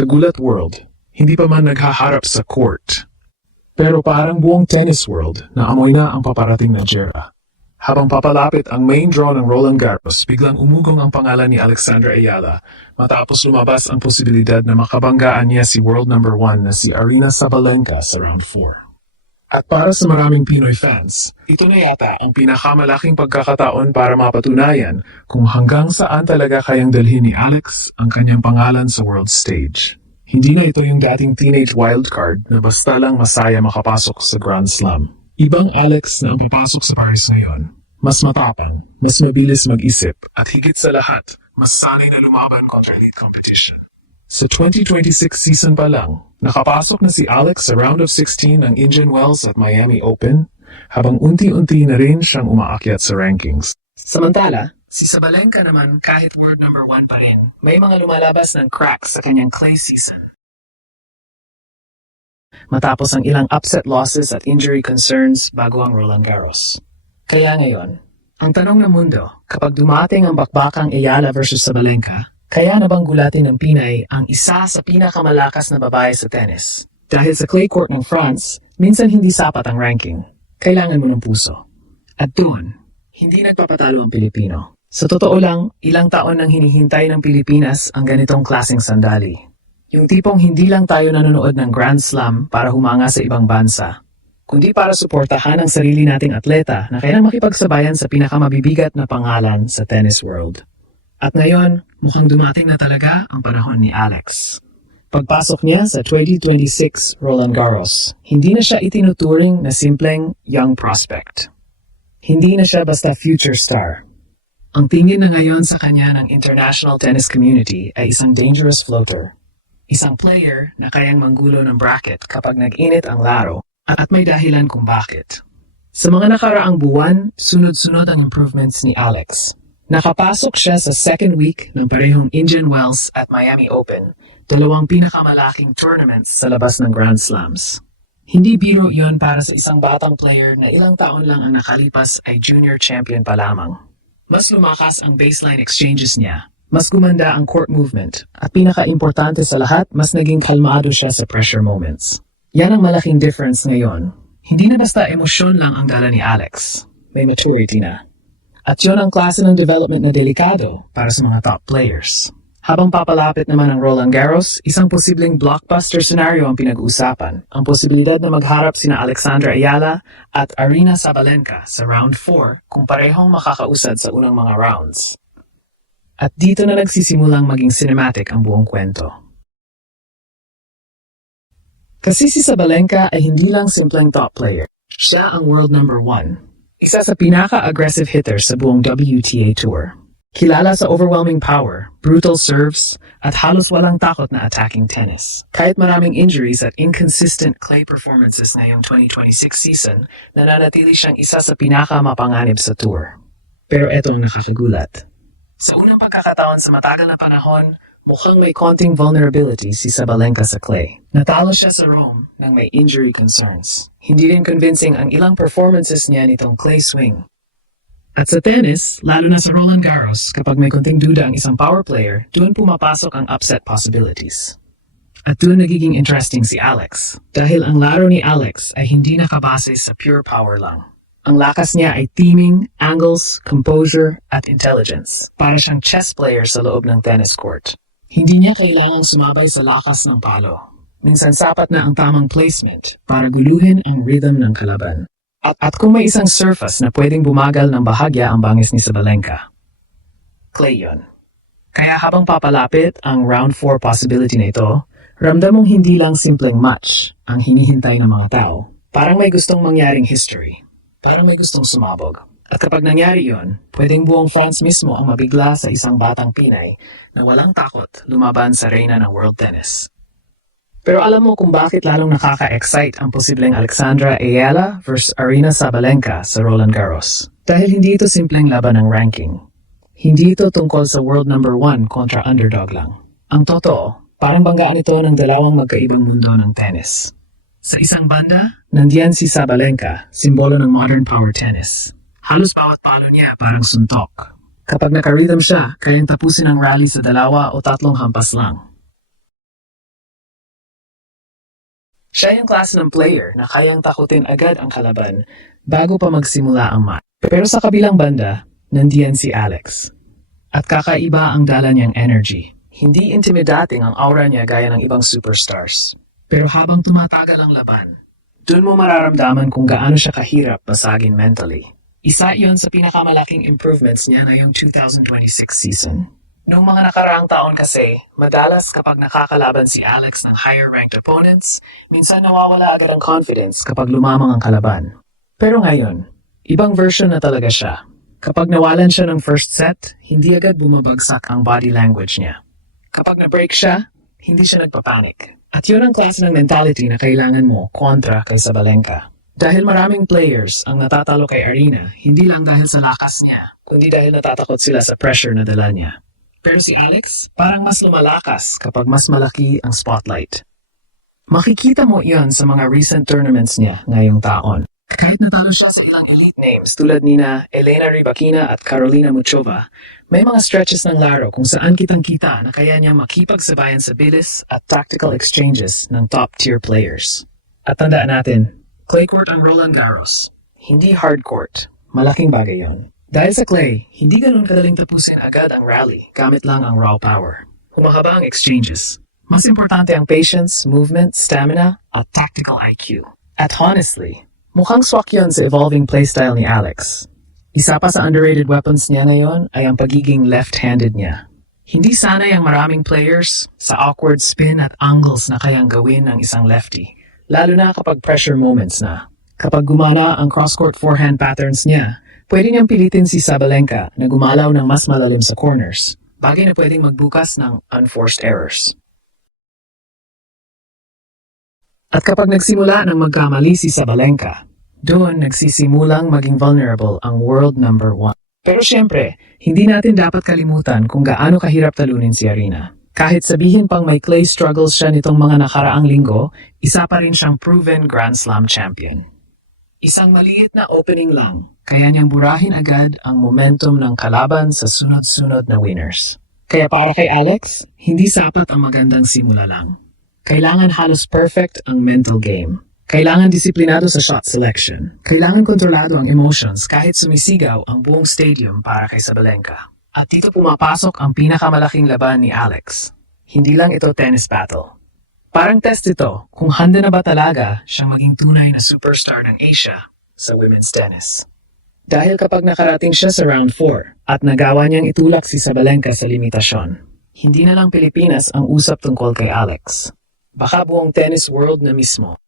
Kagulat world, hindi pa man naghaharap sa court. Pero parang buong tennis world na amoy na ang paparating na Jera. Habang papalapit ang main draw ng Roland Garros, biglang umugong ang pangalan ni Alexandra Ayala matapos lumabas ang posibilidad na makabanggaan niya si world number 1 na si Aryna Sabalenka sa round 4. At para sa maraming Pinoy fans, ito na yata ang pinakamalaking pagkakataon para mapatunayan kung hanggang saan talaga kayang dalhin ni Alex ang kanyang pangalan sa world stage. Hindi na ito yung dating teenage wildcard na basta lang masaya makapasok sa Grand Slam. Ibang Alex na ang papasok sa Paris ngayon. Mas matapang, mas mabilis mag-isip, at higit sa lahat, mas sanay na lumaban kontra elite competition. Sa 2026 season pa lang, nakapasok na si Alex sa round of 16 ng Indian Wells at Miami Open, habang unti-unti na rin siyang umaakyat sa rankings. Samantala, si Sabalenka naman kahit world number 1 pa rin, may mga lumalabas ng cracks sa kanyang clay season. Matapos ang ilang upset losses at injury concerns bago ang Roland Garros. Kaya ngayon, ang tanong ng mundo, kapag dumating ang bakbakang Ayala versus Sabalenka, kaya na bang gulatin ng Pinay ang isa sa pinakamalakas na babae sa tennis? Dahil sa clay court ng France, minsan hindi sapat ang ranking. Kailangan mo ng puso. At doon, hindi nagpapatalo ang Pilipino. Sa totoo lang, ilang taon nang hinihintay ng Pilipinas ang ganitong klaseng sandali. Yung tipong hindi lang tayo nanonood ng Grand Slam para humanga sa ibang bansa, kundi para suportahan ang sarili nating atleta na kailang makipagsabayan sa pinakamabibigat na pangalan sa tennis world. At ngayon, mukhang dumating na talaga ang panahon ni Alex. Pagpasok niya sa 2026 Roland Garros, hindi na siya itinuturing na simpleng young prospect. Hindi na siya basta future star. Ang tingin na ngayon sa kanya ng international tennis community ay isang dangerous floater. Isang player na kayang manggulo ng bracket kapag nag-init ang laro at may dahilan kung bakit. Sa mga nakaraang buwan, sunod-sunod ang improvements ni Alex. Nakapasok siya sa second week ng parehong Indian Wells at Miami Open, dalawang pinakamalaking tournaments sa labas ng Grand Slams. Hindi biro iyon para sa isang batang player na ilang taon lang ang nakalipas ay junior champion pa lamang. Mas lumakas ang baseline exchanges niya. Mas gumanda ang court movement, at pinaka-importante sa lahat, mas naging kalmado siya sa pressure moments. Yan ang malaking difference ngayon. Hindi na basta emosyon lang ang dala ni Alex. May maturity na. At yun ang klase ng development na delikado para sa mga top players. Habang papalapit naman ang Roland Garros, isang posibleng blockbuster scenario ang pinag-uusapan. Ang posibilidad na magharap sina Alexandra Ayala at Aryna Sabalenka sa round 4 kung parehong makakausad sa unang mga rounds. At dito na nagsisimulang maging cinematic ang buong kwento. Kasi si Sabalenka ay hindi lang simpleng top player. Siya ang world number 1. Isa sa pinaka-aggressive hitter sa buong WTA Tour. Kilala sa overwhelming power, brutal serves, at halos walang takot na attacking tennis. Kahit maraming injuries at inconsistent clay performances ngayong 2026 season, nananatili siyang isa sa pinaka-mapanganib sa tour. Pero eto ang nakakagulat. Sa unang pagkakataon sa matagal na panahon, mukhang may konting vulnerability si Sabalenka sa clay. Natalo siya sa Rome nang may injury concerns. Hindi rin convincing ang ilang performances niya nitong clay swing. At sa tennis, lalo na sa Roland Garros, kapag may konting duda ang isang power player, doon pumapasok ang upset possibilities. At doon nagiging interesting si Alex. Dahil ang laro ni Alex ay hindi nakabase sa pure power lang. Ang lakas niya ay teaming, angles, composure, at intelligence. Para siyang chess player sa loob ng tennis court. Hindi niya kailangang sumabay sa lakas ng palo. Minsan sapat na ang tamang placement para guluhin ang rhythm ng kalaban. At kung may isang surface na pwedeng bumagal ng bahagya ang bangis ni Sabalenka, clay yun. Kaya habang papalapit ang round 4 possibility na ito, ramdam mong hindi lang simpleng match ang hinihintay ng mga tao. Parang may gustong mangyaring history. Parang may gustong sumabog. At kapag nangyari yon, pwedeng buong France mismo ang mabigla sa isang batang Pinay na walang takot lumaban sa reyna ng world tennis. Pero alam mo kung bakit lalong nakaka-excite ang posibleng Alexandra Ayala versus Aryna Sabalenka sa Roland Garros? Dahil hindi ito simpleng laban ng ranking. Hindi ito tungkol sa world number 1 kontra underdog lang. Ang totoo, parang banggaan ito ng dalawang magkaibang mundo ng tennis. Sa isang banda, nandiyan si Sabalenka, simbolo ng modern power tennis. Halos bawat palo niya parang suntok. Kapag naka-rhythm siya, kayang tapusin ang rally sa 2 o 3 hampas lang. Siya yung klase ng player na kayang takutin agad ang kalaban bago pa magsimula ang match. Pero sa kabilang banda, nandiyan si Alex. At kakaiba ang dala niyang energy. Hindi intimidating ang aura niya gaya ng ibang superstars. Pero habang tumatagal ang laban, doon mo mararamdaman kung gaano siya kahirap basagin mentally. Isa iyon sa pinakamalaking improvements niya na yung 2026 season. Noong mga nakaraang taon kasi, madalas kapag nakakalaban si Alex ng higher-ranked opponents, minsan nawawala agad ang confidence kapag lumamang ang kalaban. Pero ngayon, ibang version na talaga siya. Kapag nawalan siya ng first set, hindi agad bumabagsak ang body language niya. Kapag na-break siya, hindi siya nagpapanik. At yun ang klase ng mentality na kailangan mo kontra kay Sabalenka. Dahil maraming players ang natatalo kay Aryna, hindi lang dahil sa lakas niya, kundi dahil natatakot sila sa pressure na dala niya. Pero si Alex, parang mas lumalakas kapag mas malaki ang spotlight. Makikita mo iyon sa mga recent tournaments niya ngayong taon. Kahit natalo siya sa ilang elite names tulad nina Elena Rybakina at Karolina Muchova, may mga stretches ng laro kung saan kitang-kita na kaya niya makipagsabayan sa bilis at tactical exchanges ng top-tier players. At tandaan natin, clay court ang Roland Garros. Hindi hard court. Malaking bagay yon. Dahil sa clay, hindi ganun kadaling tapusin agad ang rally gamit lang ang raw power. Humahaba ang exchanges. Mas importante ang patience, movement, stamina, at tactical IQ. At honestly, mukhang swak yun sa evolving playstyle ni Alex. Isa pa sa underrated weapons niya ngayon ay ang pagiging left-handed niya. Hindi sanay ang maraming players sa awkward spin at angles na kayang gawin ng isang lefty. Lalo na kapag pressure moments na. Kapag gumana ang cross-court forehand patterns niya, pwede niyang pilitin si Sabalenka na gumalaw ng mas malalim sa corners, bagay na pwedeng magbukas ng unforced errors. At kapag nagsimula ng magkamali si Sabalenka, doon nagsisimulang maging vulnerable ang world number 1. Pero syempre, hindi natin dapat kalimutan kung gaano kahirap talunin si Aryna. Kahit sabihin pang may clay struggles siya nitong mga nakaraang linggo, isa pa rin siyang proven Grand Slam champion. Isang maliit na opening lang, kaya niyang burahin agad ang momentum ng kalaban sa sunod-sunod na winners. Kaya para kay Alex, hindi sapat ang magandang simula lang. Kailangan halos perfect ang mental game. Kailangan disiplinado sa shot selection. Kailangan kontrolado ang emotions kahit sumisigaw ang buong stadium para kay Sabalenka. At dito pumapasok ang pinakamalaking laban ni Alex. Hindi lang ito tennis battle. Parang test ito kung handa na ba talaga siyang maging tunay na superstar ng Asia sa women's tennis. Dahil kapag nakarating siya sa round 4 at nagawa niyang itulak si Sabalenka sa limitasyon, hindi na lang Pilipinas ang usap tungkol kay Alex. Baka buong tennis world na mismo.